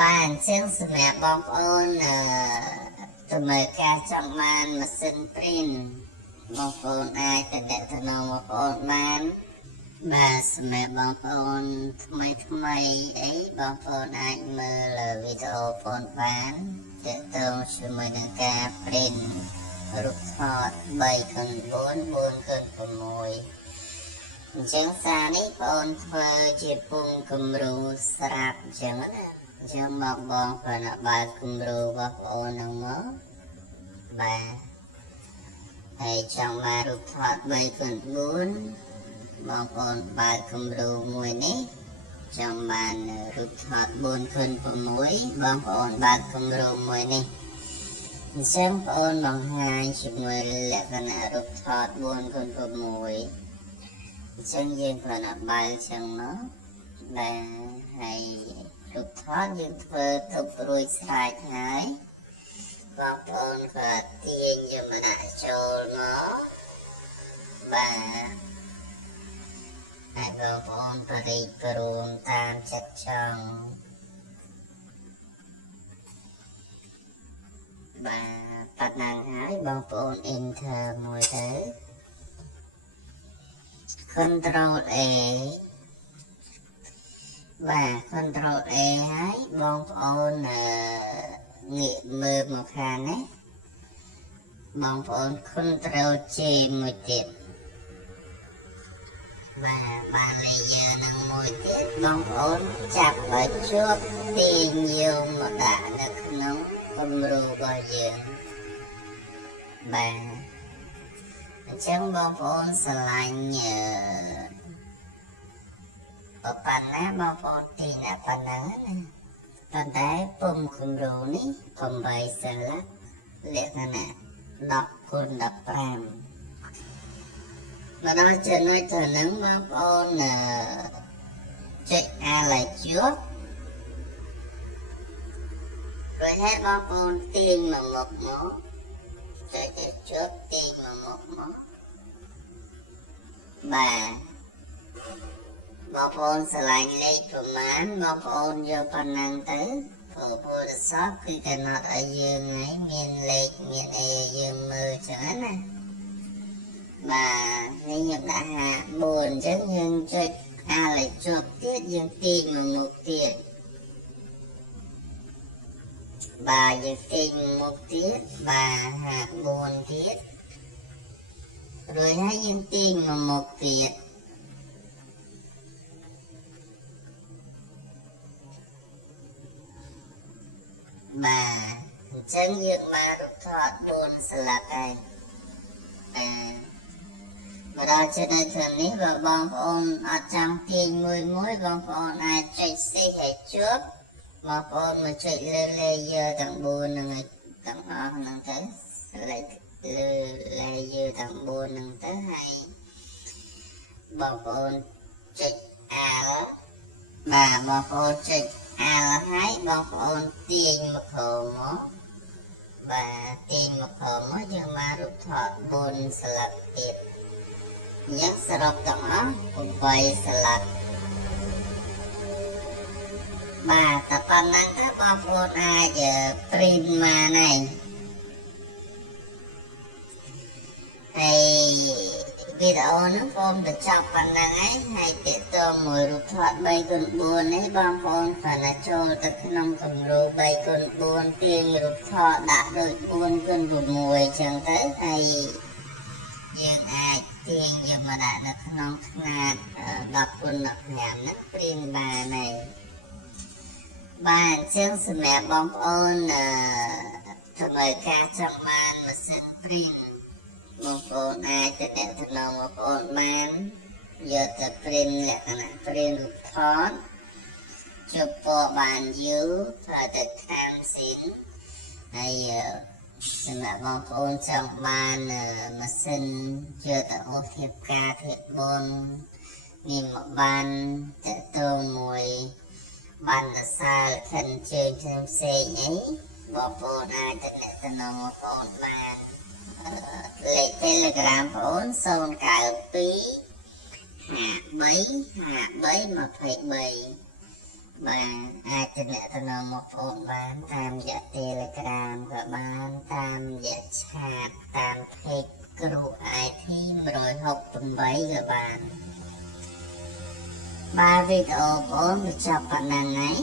បានចឹងសម្រាប់បងប្អូនតម្រូវការចង់បានម៉ាស៊ីន print បងប្អូនអាចទៅដាក់ទៅនៅបងប្អូនបានបាទសម្រាប់បងប្អូនថ្មីអីបងប្អូនអាចមើលវីដេអូបងប្អូនបានទាក់ទងជាមួយនឹងការ print រូបថត 3x4 4x6 អញ្ចឹងសារនេះបងប្អូនធ្វើជាពងគំរូស្រាប់អញ្ចឹងណាអញ្ចឹងបងគ្រាន់តែបើកគំរូបងប្អូនហ្នឹងមកបាទហើយចង់បានរូបថត 3x4 បងប្អូនបើកគំរូមួយនេះចង់បានរូបថត 4x6 បងប្អូនបើកគំរូមួយនេះអញ្ចឹងបងប្អូនបង្ហាញជាមួយលក្ខណៈរូបថត 4x6 អញ្ចឹងយើងគ្រាន់តែបើកចឹងមកបាទហើយរូបថតយើងធ្វើទុករួចស្រេចហើយបងប្អូនក៏ទាញយកមកដាក់ចូលមកបាទហើយបងប្អូនបរិយាព្រមតាមចិត្តចង់បាទប៉ណ្ណឹងហើយបងប្អូន enter មួយទៅ Control A បាទ Control A ហើយបងប្អូនងាកមើលមកខាងនេះបងប្អូន Control J មួយទៀតបាទ layer នឹងមួយទៀតបងប្អូនចាប់ឲ្យជាប់ទាញយកមកដាក់នៅក្នុងគំរូរបស់យើងបាទអញ្ចឹងបងប្អូនស្រឡាញ់ប៉ុណ្ណាបងប្អូនទីណាប៉ុណ្ណឹងណាប៉ុន្តែពុំគំរូនេះ8ស្លាកលក្ខណៈ10x15មកដល់ចំណុចទៅហ្នឹងបងប្អូនចុច Alt ឲ្យជាប់rồi hếtបងប្អូនទាញមកមុខមកចុចឲ្យជាប់ទាញមកមុខមកបាទបងប្អូនស្រឡាញ់លេខប្រមាណបងប្អូនយកប៉ុណ្ណឹងទៅព្រោះទូរស័ព្ទគឺកំណត់ឲ្យយើងហើយមានលេខមានអីយើងមើលចឹងណាបាទនេះខ្ញុំដាក់54អញ្ចឹងយើងចុច Alt ឲ្យជាប់ទៀតយើងទាញមកមុខទៀតបាទយើងទាញមកមុខទៀតបាទ54ទៀតrồiហើយយើងទាញមកមុខទៀតបាទអញ្ចឹងយើងបានរូបថត4ស្លាកហើយមកដល់ចំណុចខាងនេះបើបងប្អូនអត់ចង់ទាញមួយបងប្អូនអាចចុច Shift ឲ្យជាប់បងប្អូនមកចុចលើ layer ទាំង4ហ្នឹងទាំងអស់ហ្នឹងទៅ select លើ layer ទាំង4ហ្នឹងទៅហើយបងប្អូនចុច Alt បាទបងប្អូនចុច Alt ហើយបងប្អូនទាញមកក្រោមមកបាទទាញមកក្រោមមកយើងបានរូបថត4ស្លាកទៀតអញ្ចឹងសរុបទាំងអស់8ស្លាកបាទតែប៉ុណ្ណឹងទៅបងប្អូនអាច print បានហើយហើយវីដេអូហ្នឹងបងបញ្ចប់ប៉ុណ្ណឹងហើយទាក់ទងមួយរូបថត 3x4 នេះបងប្អូនគ្រាន់តែចូលទៅក្នុងគំរូ 3x4 ទាញរូបថតដាក់ដូច 4x6 អញ្ចឹងទៅហើយយើងអាចទាញយកមកដាក់នៅក្នុងຂະຫນាត 10x15 ហ្នឹង print បានហើយបាទអញ្ចឹងសម្រាប់បងប្អូនធ្វើការចង់បានម៉ាស៊ីន print បងប្អូនអាចទៅដាក់ទៅនៅបងប្អូនបានយកទៅ print លក្ខណៈ print រូបថតជប់ពណ៌បានយូរធ្វើទៅខាងស៊ីនហើយសម្រាប់បងប្អូនចង់បានម៉ាស៊ីនយកទៅអូសធៀបការធៀបបនមានមកបានតកតងមួយបានរសារខិនជើងផ្សេងអីបងប្អូនអាចទៅដាក់ទៅនៅបងប្អូនបានលេខ Telegram បងប្អូន092 53 23 23 បាទអាចទំនាក់ទំនងមកបងបានតាមរយៈ Telegram ក៏បានតាមរយៈ Chat តាម Page Group IT 168ក៏បានបាទវីដេអូបងបញ្ចប់ប៉ុណ្ណឹងហើយ